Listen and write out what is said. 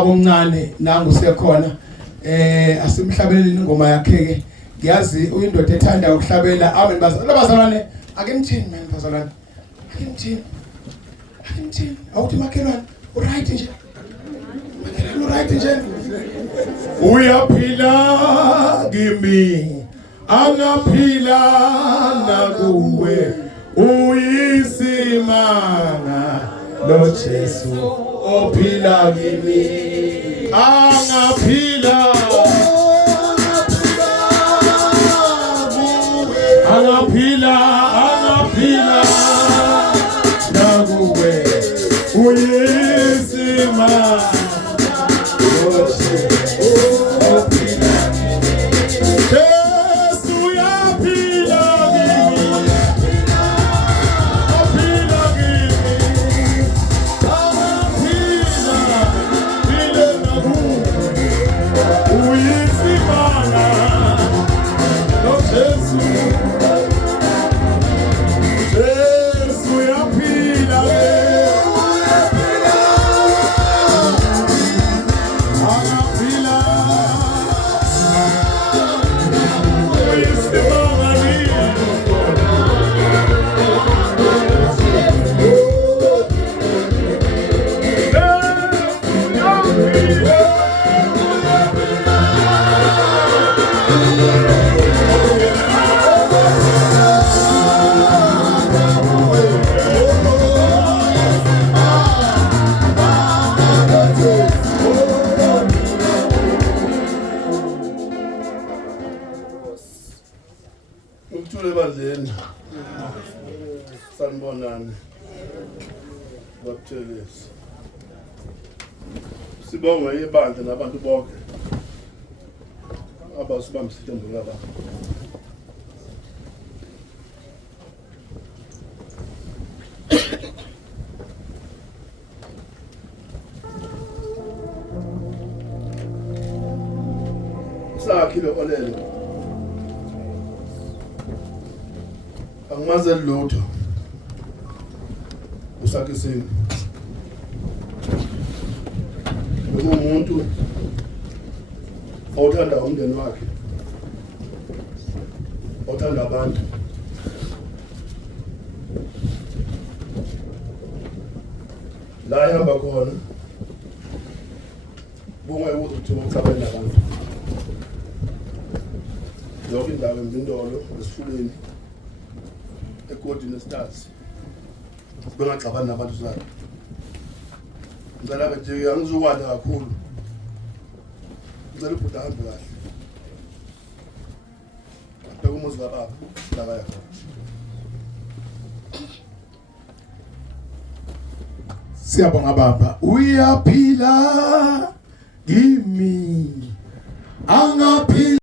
omncane nangu sekhona asimhlabeleni ingoma yakhe ke ngiyazi uyindoda ethanda ukuhlabela amen bazalwane ake ngithini man bazalwane ake ngithini awuthi makhelwane right nje makhelwane right nje uyaphila kimi angaphila nakuwe uyisimanga lo Jesu ophila kimi angaphila nakuwe uyisimanga lo Jesu ophila Jesu uyaphila Ngithule bandleni sanibonani bakuthelisa sibonga ibandla nabantu bonke abasibambisile ngaba sakhile olele angimaze lutho usakisini umuntu othanda umndeni wakhe othanda abantu la ihamba khona bunga ukuthi ucabane nabantu yonke indawo emindolo esifuleni ekodini stars bengaxabana nabantu zakhe ngicela nje angizokwanda kakhulu ngicela ubhuti ahambe kahle abheka umuzi kababa la baya siyabonga baba uyaphila kimi angaphila